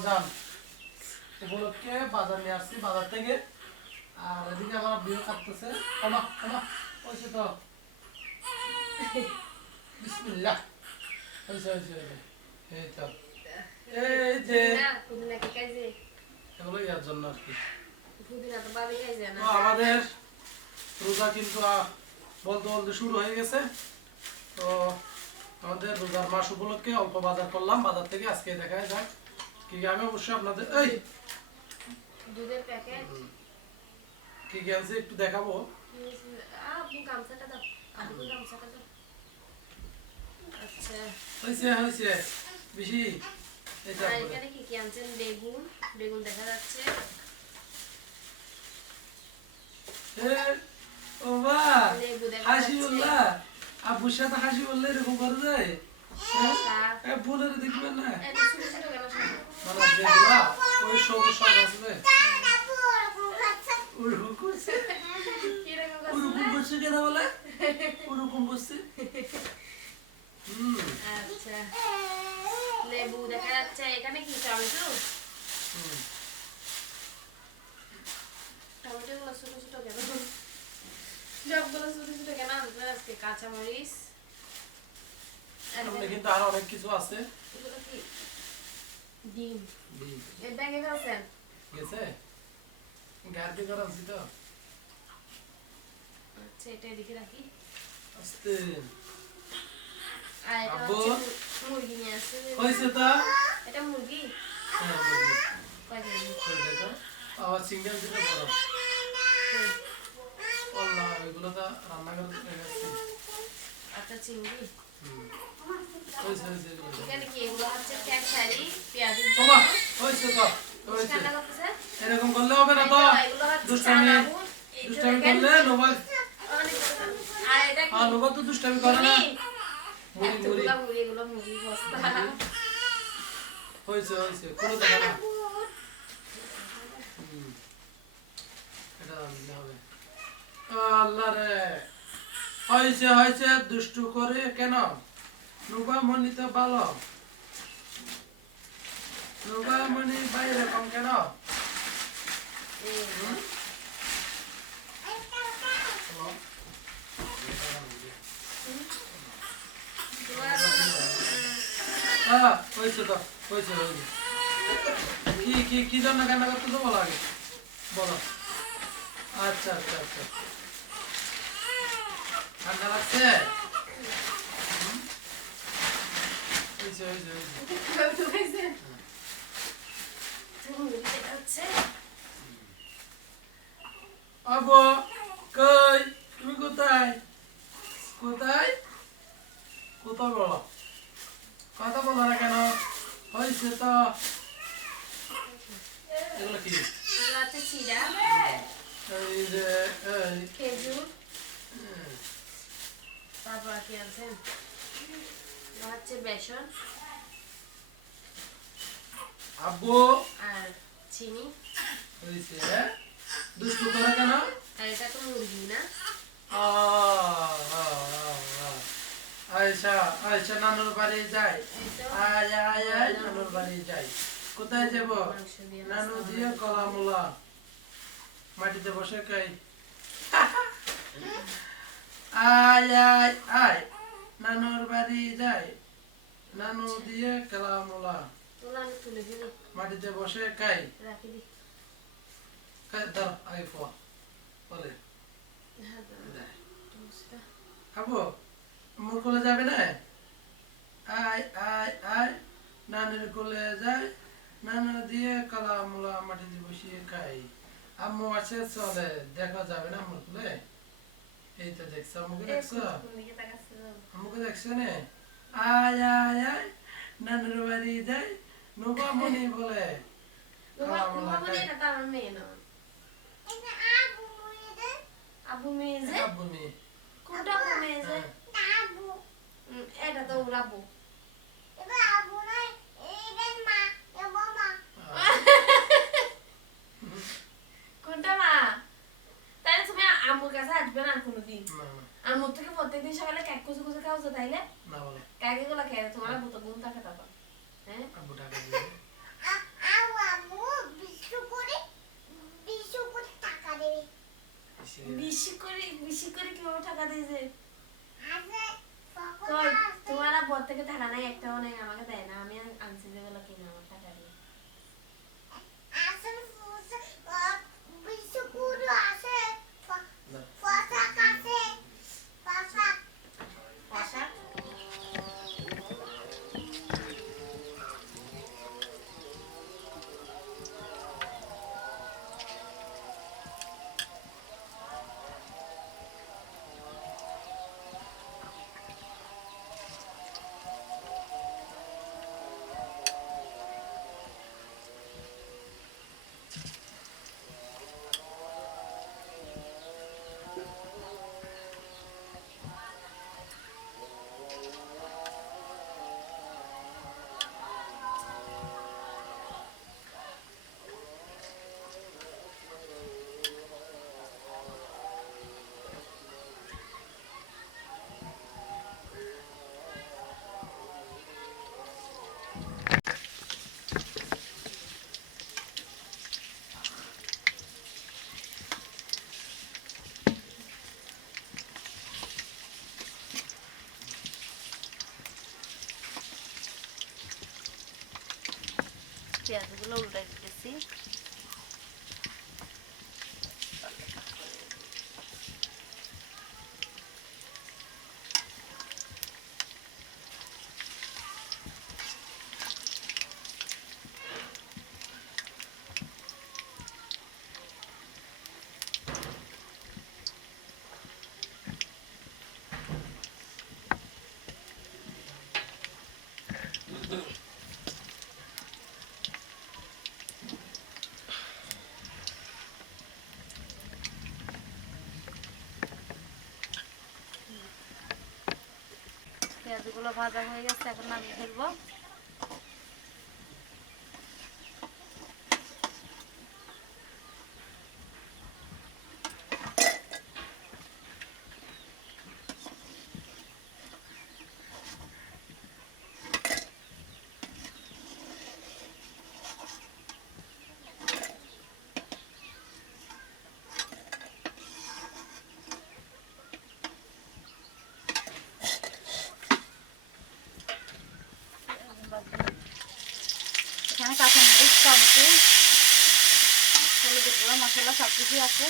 রমজান উপলক্ষে বাজার নিয়ে আসছি বাজার থেকে। আর এদিকে আমার বিয়ে কাটতেছে। কমা কমা হয়েছে তো। বিসমিল্লাহ। হয়েছে হয়েছে হয়েছে। এই তো এই যে এগুলো ইয়ার জন্য আর কি। তো আমাদের রোজা কিন্তু বলতে বলতে শুরু হয়ে গেছে। তো আমাদের রোজার মাস উপলক্ষে অল্প বাজার করলাম বাজার থেকে। আজকে দেখা যাক কি কি আমি অবশ্যই আপনাদের এই দুধের প্যাকেট কি কি আছে একটু দেখাবো। আপনি গামছাটা দাও, আপনি গামছাটা দাও। আচ্ছা, হয়েছে হয়েছে বেশি। এটা আর এখানে কি কি আনছেন? বেগুন, বেগুন দেখা যাচ্ছে। ও বা লেবু দেখা হাসি যাচ্ছে। বললা আব্বুর সাথে হাসি বললে এরকম করে যায়। শসা, বোনের দেখবেন না এত ছোট ছোট কেন শসা? মানে যেগুলা ওই সবুজ শাক আছে ওরকম করছে। কিরকম ওরকম করছে? করছে কেন বলে ওরকম করছে। আচ্ছা, লেবু দেখা যাচ্ছে। এখানে কি টমেটো? টমেটো গুলো ছোট ছোট কেন? সবগুলো ছোট ছোট কেন আনছেন আজকে? কাঁচামরিচ, সামনে কিন্তু আরো অনেক কিছু আছে। এগুলো কি? ডিম। এই ব্যাগে ফেলছেন? গেছে গাড়ি করে আনছি তো। আচ্ছা, এটা এদিকে রাখি। আস্তে আর এটা আব্বু হচ্ছে মুরগি নিয়ে আসছে। হয়েছে তো। এটা মুরগি হ্যাঁ মুরগি কয় কেজি? ওই দেখো আবার সিঙ্গেল দিলে বড়। আল্লাহ এগুলো তো রান্না করে রেখেছি। একটা চিংড়ি। হয়েছে হয়েছে এগুলো এখানে কি? এগুলো হচ্ছে ক্যাচারি, পেঁয়াজের বাবা হয়েছে তো হয়েছে। ঠান্ডা করতেছে। এরকম করলে হবে না তো। এগুলো হচ্ছে দুষ্টামি চানাবুট। দুষ্টামি করলে নোবাক আর এটা কি? নোবাক তো দুষ্টামি করে না। মুড়ি মুড়ি এতগুলা মুড়ি, এগুলো মুড়ি বস্তা। হয়েছে হয়েছে কোনো দেখা না। এটা দিতে হবে। আল্লাহ রে হয়েছে হয়েছে দুষ্টু করে কেন? নুবা মনি তো ভালো। নুবা মনি বাইরে কম কেন? হয়েছে তো হয়েছে হয়েছে। কি কি কি জন্য কান্না করতে তো বলো আগে বলো। আচ্ছা আচ্ছা আচ্ছা ঠান্ডা লাগছে। হয়েছে হয়েছে হয়েছে। আবো কই তুমি কোথায় কোথায় কোথায় বলো কথা বলো না কেন? হয়েছে তো। এগুলো কি? চিড়া, এই যে এই খেজুর, তারপর কি আনছেন? হচ্ছে বেসন আব্বু আর চিনি। হয়েছে দুষ্টু করে কেন? আর এটা তো মুরগি না? আয়সা আয়সা নানুর বাড়ি যাই। আয় আয় আয় নানুর বাড়ি যাই। কোথায় যাব? নানু দিয়ে কলা মোলা মাটিতে বসে খাই। আয় আয় আয় নানুর বাড়ি যাই। নানু দিয়ে কলা মোলা তুলে ফেলি, মাটিতে বসে খাই। রাখি দি। দাও আগে পো বলে আবু মোর কোলে যাবে না? আয় আয় আয় নানুর কোলে যাই। নানু দিয়ে কলা মোলা মাটিতে বসিয়ে খাই। আম্মু আছে চলে দেখা যাবে না আমার কোলে? এই তো দেখছো আম্মুকে দেখছো? আম্মুকে দেখছো না? আয় আয় আয় নানুর বাড়ি যাই। নুবা মনি বলে কলা মোলা খাই। আবু মেয়ে যে? আব্বু মেয়ে কোনটা আবু মেয়ে যে? এটা তো ওর আবু। কোনটা মা? তাহলে তুমি আম্মুর কাছে আসবে না আর কোনোদিন? না না আম্মুর থেকে প্রত্যেকদিন সকালে কেক কুচু কুচু খাওয়া তাইলে না বলে কাকে গুলো খেয়ে তোমার আব্বু তো ঘুম থাকে তখন। হ্যাঁ, আব্বু টাকা দিবে। বেশি করে কিভাবে টাকা দিয়েছে? কই তোমার বর থেকে টাকা নাই, একটাও নাই, আমাকে দেয় না, আমি আনছি যেগুলো কিনে আমার টাকা দিয়ে। পোশাক পেঁয়াজগুলো উল্টে দিতেছি। পেঁয়াজগুলো ভাজা হয়ে গেছে, এখন নামিয়ে ফেলবো। এখানে কাঁচামরিচ, টমেটো, হলুদের গুঁড়ো, মশলা সব কিছুই আছে।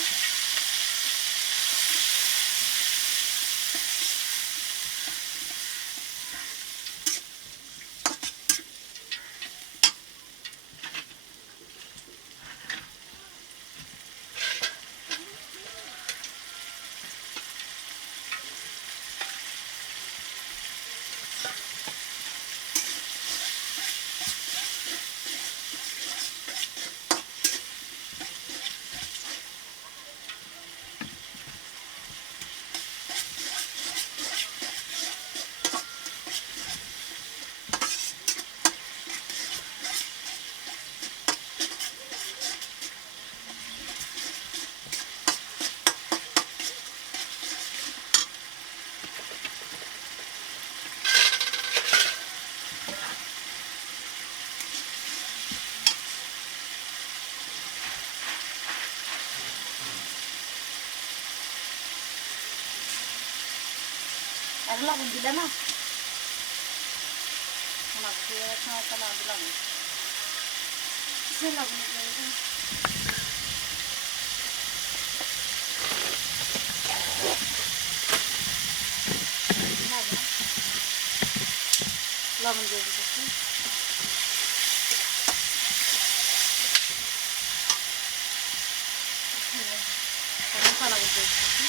আর লবণ দিলে না, লবণ দিলাম, লবণ দিয়ে দিতেছি। এখন কালা বুঝতে দিতেছি।